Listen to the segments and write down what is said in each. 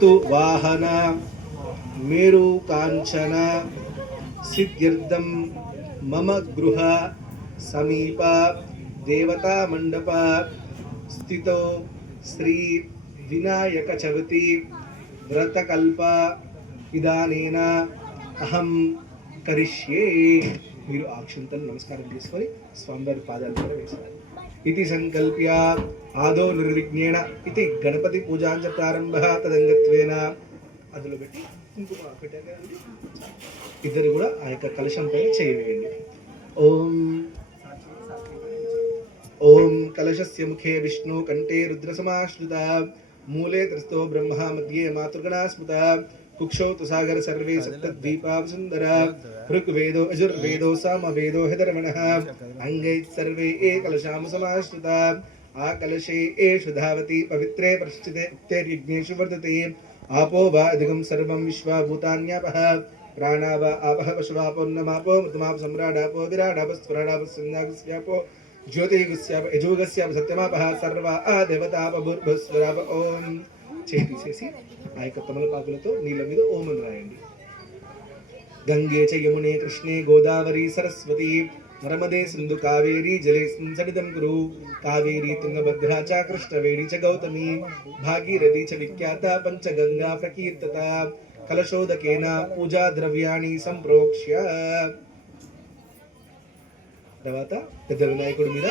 तु वाहन मेरु कांचन सिद्ध्यर्थं मम गृह समीप देवता मंडप स्थितो श्री विनायक चविति व्रतकल्प इदानेन अहम करिष्ये। మీరు అక్షంతలు నమస్కారం చేసుకొని స్వామివారి పాదాల మీద వేశారు. ఇది సంకల్ప్య ఆదో నిర్విఘ్నేన ఇది గణపతి పూజాంచ ప్రారంభ తదంగత్వేన అందులో పెట్టి కుంకుమ పెట్టారు కదండి. ఇద్దరు కూడా ఆ యొక్క కలశం పైన చేయవేయండి. ఓం ఓం కలశస్య ముఖే విష్ణు కంఠే రుద్ర సమాశ్రిత మూలే త్రిస్తో బ్రహ్మ మధ్యే మాతృగణా స్మృత कुक्षौ तु सागर सर्वे सप्तद्वीपा सुंदरा ऋग्वेदो यजुर्वेदो सामवेदो हिधर्मणः अंगैः सर्वे एकलशाम समाश्रिता आकलशे एषु धावति पवित्रे परिष्ठिते उक्तैर्यज्ञेषु वर्धते आपो वा अधिगं सर्वं विश्वा भूतान्यापः प्राणा वा आपः पशुवापोन्नमापो मृतमाप सम्राडापो विराडापस्वराडापः संज्ञागस्यापो ज्योतिगस्याप यजुगस्याप सत्यमापः सर्वा देवताप भूर्भुस्वराप ओम చేయి తీసేసి ఆ యొక్క తమలపాకులతో నీళ్ళ మీద ఓం అని రాయండి. గంగే చ యమునే కృష్ణే గోదావరి సరస్వతి నర్మదే సింధు కావేరీ జలే సంసడితం కురు కావేరీ తుంగభద్రా చ కృష్ణవేణి చ గౌతమి భాగీరథి చ విఖ్యాత పంచగంగా ప్రకీర్తత కలశోదకేన పూజా ద్రవ్యాణి సంప్రోక్ష్య. తర్వాత పెద్ద వినాయకుడి మీద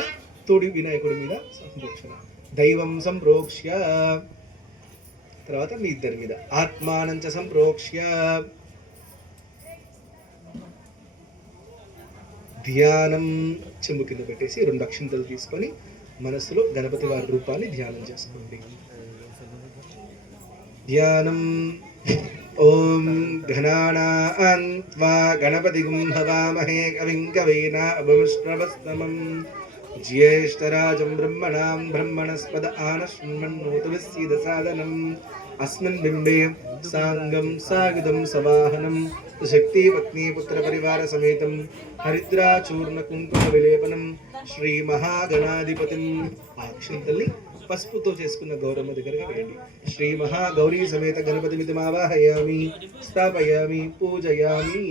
తోడి వినాయకుడి మీద సంప్రోక్షణ దైవం సంప్రోక్ష్య. తర్వాత మీ ఇద్దరి మీద ఆత్మానంచ సంప్రోక్ష్య. ధ్యానం చెంబు కింద పెట్టేసి 2 అక్షింతలు తీసుకొని మనస్సులో గణపతి వారి రూపాన్ని ధ్యానం చేసుకోండి. ధ్యానం ఓం ఘనానాన్ త్వా గణపతిగుం హవామహే కవిం కవీనా ఉపవిశ్రవస్తమం ज्येष्ठराजं ब्रह्मणां ब्रह्मणस्पद आनशृण्वन्नोतविस्सीदसादनम् अस्मिन् बिम्बे साङ्गं सागिदं सवाहनं शक्ति पत्नी पुत्र परिवार समेतं हरिद्राचूर्ण कुंकुम विलेपनं श्री महागणाधिपतिं अक्षंतल्नि పసుపుతో చేసుకున్న గౌరమ్మ దగ్గరగా వేయండి. శ్రీ మహాగౌరీ సమేత గణపతిమితిమావాహయామి స్థాపయామి పూజయామి.